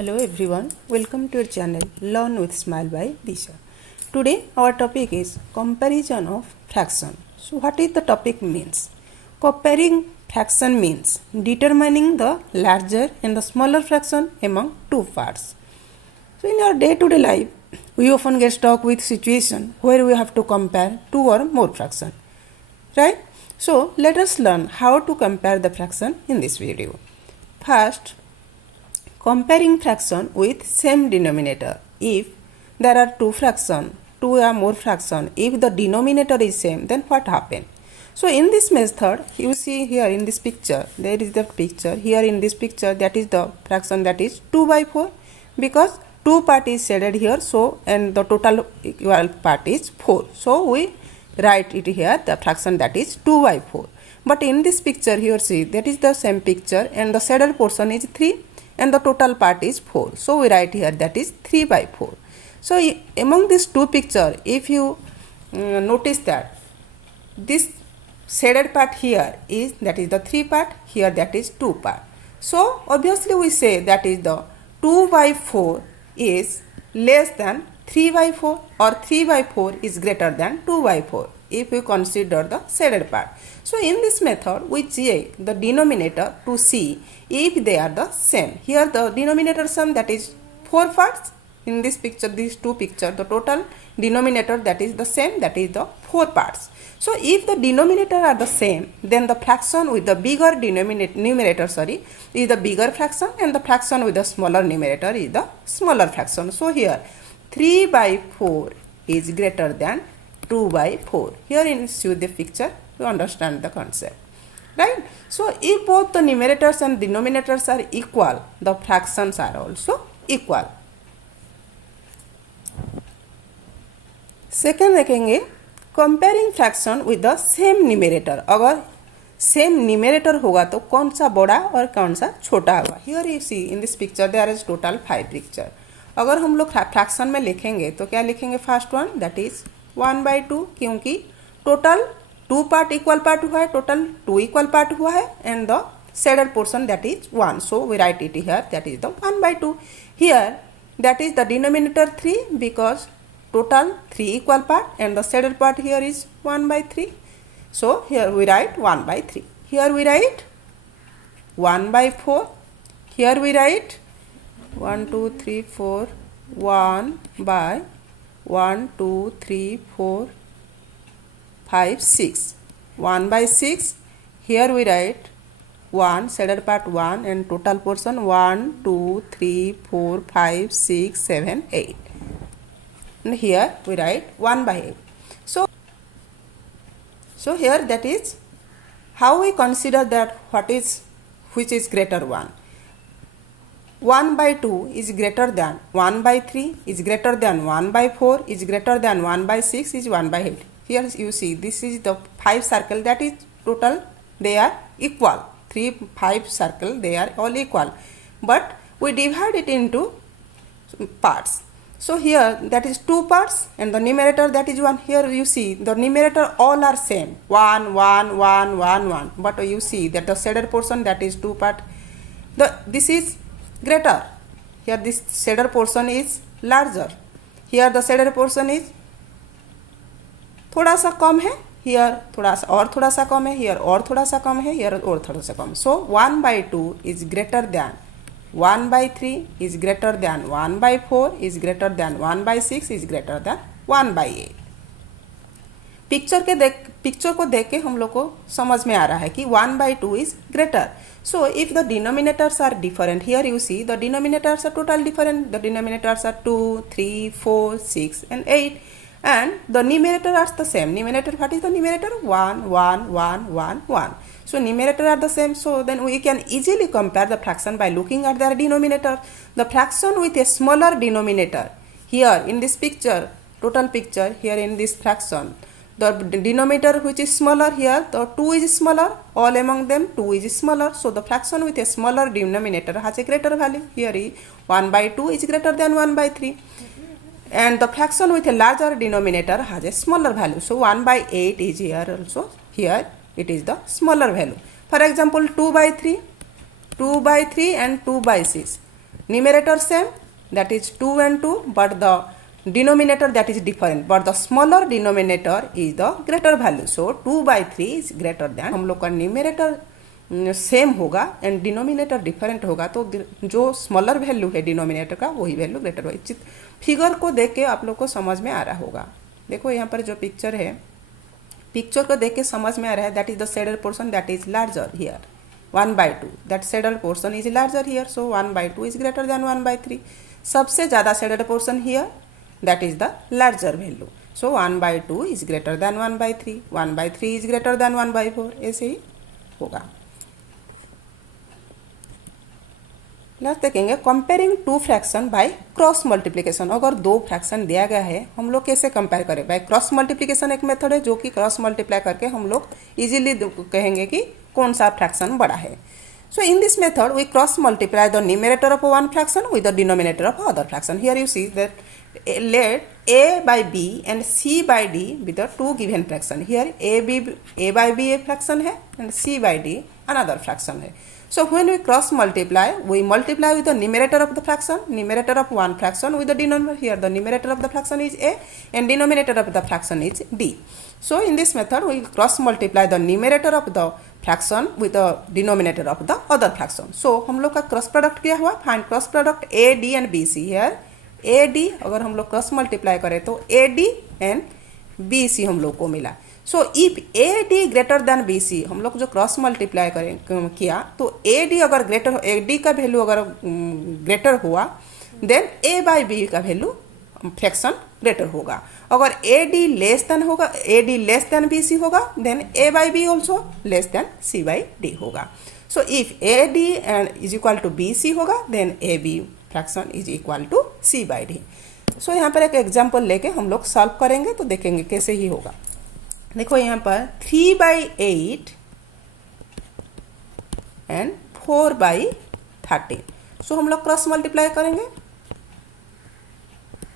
Hello everyone, welcome to your channel Learn with Smile by Disha. Today our topic is comparison of fraction. So what is the topic means? Comparing fraction means determining the larger and the smaller fraction among two parts. So in our day-to-day life, we often get stuck with situation where we have to compare two or more fraction, right? So let us learn how to compare the fraction in this video. First, comparing fraction with same denominator. If there are two fraction, two or more fraction, if the denominator is same, then what happen? So in this method, you see here in this picture, there is the picture, here in this picture, that is the fraction that is 2 by 4, because two part is shaded here, so and the total equal part is 4. So we write it here, the fraction that is 2 by 4. But in this picture here, see, that is the same picture and the shaded portion is 3. And the total part is 4. So we write here that is 3 by 4. So among these two pictures, if you notice that this shaded part here is, that is the 3 part, here that is 2 part. So obviously we say that is the 2 by 4 is less than 3 by 4 or 3 by 4 is greater than 2 by 4 if we consider the shaded part. So in this method we check the denominator to see if they are the same. Here the denominator sum, that is 4 parts. In this picture, these two pictures, the total denominator that is the same, that is the 4 parts. So if the denominator are the same, then the fraction with the bigger numerator is the bigger fraction and the fraction with the smaller numerator is the smaller fraction. So here 3 by 4 is greater than 2 by 4. Here in the picture you understand the concept, right? So if both the numerators and denominators are equal, the fractions are also equal. Second देखेंगे comparing fraction with the same numerator. अगर same numerator होगा तो कौन सा बड़ा और कौन सा छोटा होगा. Here you see in this picture there is total 5 picture. अगर हम लोग फ्रैक्शन में लिखेंगे तो क्या लिखेंगे? First one that is 1 by 2, क्योंकि टोटल 2 पार्ट इक्वल पार्ट हुआ है, टोटल 2 इक्वल पार्ट हुआ है and the shaded portion that is 1. So we write it here that is the 1 by 2. Here that is the denominator 3 because total 3 equal part and the shaded part here is 1 by 3. So here we write 1 by 3. Here we write 1 by 4. Here we write 1 2 3 4 1 by 1 2 3 4 5 6 1 by 6. Here we write 1 shaded part 1 and total portion 1 2 3 4 5 6 7 8. And here we write 1 by 8. So here that is how we consider that which is greater one. 1 by 2 is greater than 1 by 3 is greater than 1 by 4 is greater than 1 by 6 is 1 by 8. Here you see this is the 5 circle, that is total they are equal. 3 5 circle they are all equal, but we divide it into parts. So here that is 2 parts and the numerator that is 1. Here you see the numerator all are same, 1 1 1 1 1, but you see that the shaded portion that is 2 part, this is greater. Here this shaded portion is larger. Here the shaded portion is थोड़ा सा कम है, here थोड़ा सा और थोड़ा सा कम है, here और थोड़ा सा कम है, here और थोड़ा सा कम. So 1 by 2 is greater than 1 by 3 is greater than 1 by 4 is greater than 1 by 6 is greater than 1 by 8. Picture को देख के हम लोग को समझ में आ रहा है कि 1 by 2 is greater. So if the denominators are different, here you see the denominators are totally different. The denominators are 2 3 4 6 and 8 and the numerator are the same. Numerator, what is the numerator? 1 1 1 1 1. So numerator are the same, so then we can easily compare the fraction by looking at their denominator. The fraction with a smaller denominator, here in this picture, total picture, here in this fraction, the denominator which is smaller, here the 2 is smaller, all among them 2 is smaller. So the fraction with a smaller denominator has a greater value. Here 1 by 2 is greater than 1 by 3. And the fraction with a larger denominator has a smaller value. So 1 by 8 is here also. Here it is the smaller value. For example, 2 by 3 and 2 by 6. numerator same, that is 2 and 2, but the denominator that is different, but the smaller denominator is the greater value. So 2/3 is greater than, हम लोग का numerator same होगा and denominator different होगा तो जो smaller value है denominator का वही वैल्यू ग्रेटर होगा। फिगर को देख के आप लोग को समझ में आ रहा होगा। देखो यहाँ पर जो पिक्चर है, पिक्चर को देख के समझ में आ रहा है that is the shaded portion that is larger here 1/2, that shaded portion is larger here, so 1/2 is greater than 1/3। सबसे ज़्यादा shaded portion here that is the larger value, so 1/2 is greater than 1/3, 1/3 is greater than 1/4, ऐसे ही होगा। Next देखेंगे comparing two fraction by cross multiplication. अगर दो fraction दिया गया है हम लोग कैसे कंपेयर करें? बाय क्रॉस मल्टीप्लिकेशन एक मेथड है जो कि क्रॉस मल्टीप्लाई करके हम लोग इजीली कहेंगे कि कौन सा फ्रैक्शन बड़ा है। So in this method we cross multiply the numerator of one fraction with the denominator of other fraction. Here you see that let a by b and c by d with the two given fraction. Here a by b a fraction है and c by d another fraction है। So when we cross multiply, we multiply with the numerator of the fraction, numerator of one fraction with the denominator. Here the numerator of the fraction is a and denominator of the fraction is d. So in this method we cross multiply the numerator of the fraction with the denominator of the other fraction. So हम लोग का cross product क्या हुआ? Find cross product a d and b c। Here a d अगर हम लोग cross multiply करें तो a d and b c हम लोग को मिला। So if a d greater than b c, हम लोग जो क्रॉस मल्टीप्लाई करें किया तो ए डी अगर ग्रेटर, ए डी का वैल्यू अगर ग्रेटर हुआ देन ए बाई बी का वैल्यू फ्रैक्शन ग्रेटर होगा। अगर ए डी लेस देन होगा, a d less than b c होगा then a by b also less than c by D होगा। So if a d is equal to b c होगा then a b fraction is equal to c by d. So यहाँ पर एक example लेके हम लोग solve करेंगे तो देखेंगे कैसे ही होगा। देखो यहाँ पर 3/8 एंड 4/13। सो हम लोग क्रॉस मल्टीप्लाई करेंगे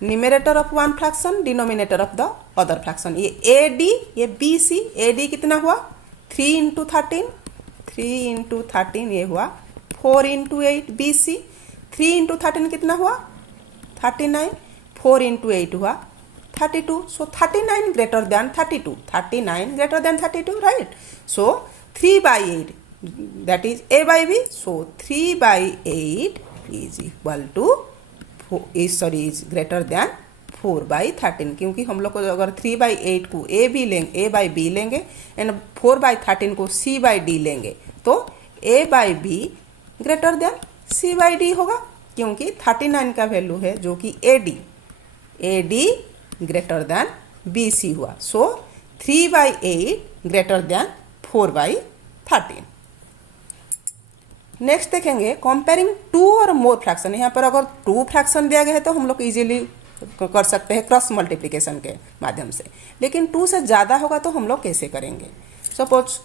numerator of one fraction, denominator of the other fraction. ये ए डी, ये बी सी। ए डी कितना हुआ 3 × 13, 3 × 13 ये हुआ 4 × 8। बी सी 3 × 13 कितना हुआ 39, 4 × 8 हुआ 32. So 39 greater than 32. 39 greater than 32, right? So 3/8 that is a by b. So 3/8 is equal to is greater than 4/13, क्योंकि हम लोग को अगर 3/8 को a b लेंगे, a by b लेंगे एंड 4/13 को c by d लेंगे तो a by b greater than c by d होगा, क्योंकि 39 का वैल्यू है जो कि a d greater than b c हुआ। So 3/8 greater than 4/13। नेक्स्ट देखेंगे कंपेयरिंग टू और मोर फ्रैक्शन। यहाँ पर अगर 2 फ्रैक्शन दिया गया है तो हम लोग इजीली कर सकते हैं क्रॉस मल्टीप्लिकेशन के माध्यम से, लेकिन 2 से ज़्यादा होगा तो हम लोग कैसे करेंगे? सपोज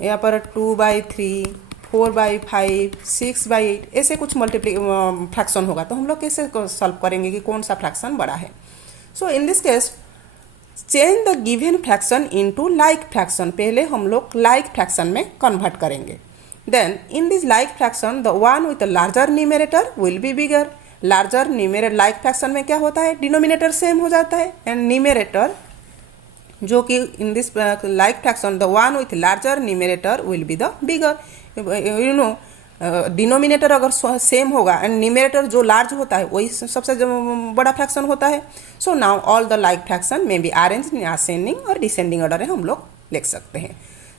यहाँ पर 2/3, 4/5, 6/8 ऐसे कुछ फ्रैक्शन होगा तो हम लोग कैसे सॉल्व करेंगे कि कौन सा फ्रैक्शन बड़ा है? So in this case change the given fraction into like fraction. पहले हम लोग लाइक फ्रैक्शन में कन्वर्ट करेंगे। Then in this like fraction the one with larger numerator will be bigger. Larger numerator like fraction में क्या होता है? Denominator same हो जाता है एंड न्यूमरेटर जो कि इन this like fraction the one with larger numerator will be the bigger. You know denominator अगर सेम होगा एंड न्यूमरेटर जो लार्ज होता है वही सबसे बड़ा फ्रैक्शन होता है। So now all the like fraction may be arrange in ascending और डिसेंडिंग ऑर्डर है हम लोग लिख सकते हैं।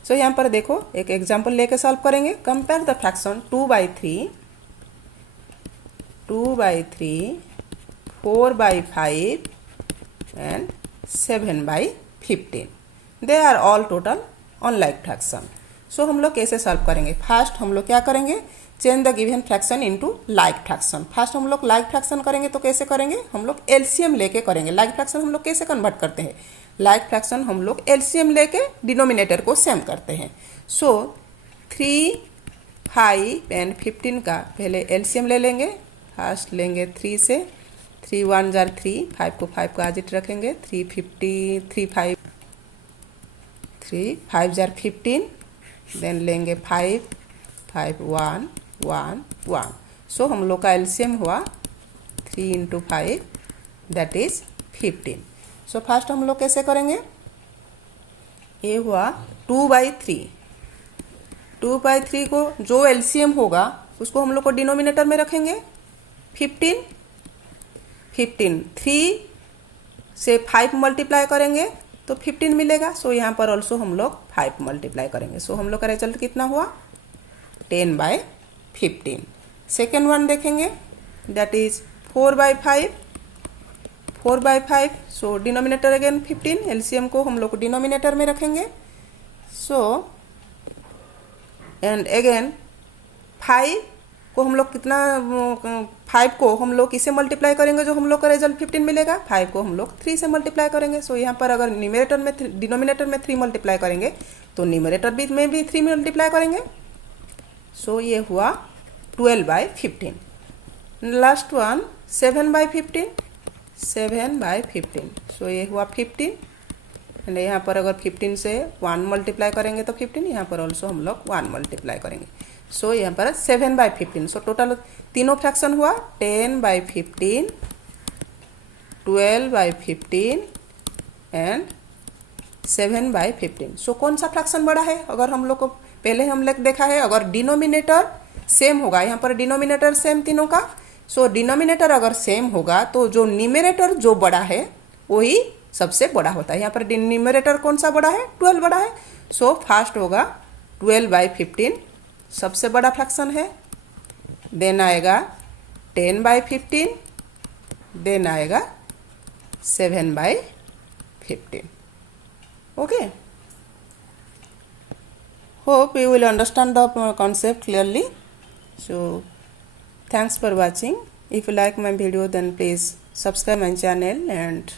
सो यहाँ पर देखो एक एग्जांपल लेके सॉल्व करेंगे। Compare the fraction 2/3, 4/5 and 7/15। They are all total unlike fraction. So हम लोग कैसे सॉल्व करेंगे? फर्स्ट हम लोग क्या करेंगे? Change the given fraction into like fraction. First हम लोग लाइक फ्रैक्शन करेंगे तो कैसे करेंगे? हम लोग एलसीएम लेके करेंगे। लाइक फ्रैक्शन हम लोग कैसे कन्वर्ट करते हैं? लाइक फ्रैक्शन हम लोग एलसीएम लेके डिनोमिनेटर को सेम करते हैं। सो 3, 5 एंड 15 का पहले एलसीएम ले लेंगे। फर्स्ट लेंगे 3 से, 3 1 जार 3, 5 को 5 का आजिट रखेंगे। 3 5 जार 15, देन लेंगे 5 1 1 1। सो हम लोग का एलसीएम हुआ 3 into 5 that is 15। So first हम लोग कैसे करेंगे, ये हुआ 2/3। 2/3 को जो एलसीएम होगा उसको हम लोग को डिनोमिनेटर में रखेंगे 15। 3 से 5 मल्टीप्लाई करेंगे तो 15 मिलेगा। सो यहाँ पर ऑल्सो हम लोग 5 मल्टीप्लाई करेंगे। सो हम लोग का रिजल्ट कितना हुआ 10/15। सेकेंड वन देखेंगे that is 4/5। 4/5 so denominator again 15, LCM को हम लोग डिनोमिनेटर में रखेंगे। सो एंड अगेन 5 को हम लोग कितना 5 को हम लोग किसे मल्टीप्लाई करेंगे जो हम लोग का रिजल्ट 15 मिलेगा, 5 को हम लोग 3 से मल्टीप्लाई करेंगे। सो यहाँ पर अगर न्यूमरेटर में डिनोमिनेटर में 3 मल्टीप्लाई करेंगे तो न्यूमरेटर में भी 3 मल्टीप्लाई करेंगे। सो ये हुआ 12/15। Last one 7/15। 7/15 सो ये हुआ 15 एंड यहाँ पर अगर 15 से 1 मल्टीप्लाई करेंगे तो 15, यहाँ पर ऑल्सो हम लोग 1 मल्टीप्लाई करेंगे। सो यहाँ पर 7/15। सो टोटल तीनों फ्रैक्शन हुआ 10/15, 12/15 एंड 7/15। सो कौन सा फ्रैक्शन बड़ा है, अगर हम लोग को पहले हम लोग देखा है अगर डिनोमिनेटर सेम होगा, यहाँ पर डिनोमिनेटर सेम तीनों का। सो डिनोमिनेटर अगर सेम होगा तो जो न्यूमरेटर जो बड़ा है वही सबसे बड़ा होता है। यहाँ पर न्यूमरेटर कौन सा बड़ा है 12 बड़ा है। सो फास्ट होगा 12/15 सबसे बड़ा फ्रैक्शन है, देन आएगा 10/15, देन आएगा 7/15। Okay, hope you will understand the concept clearly. So thanks for watching. If you like my video then please subscribe my channel and